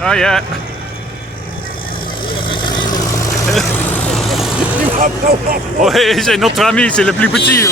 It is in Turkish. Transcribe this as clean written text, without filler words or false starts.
Ah yeah. Oui, c'est notre ami, c'est le plus petit.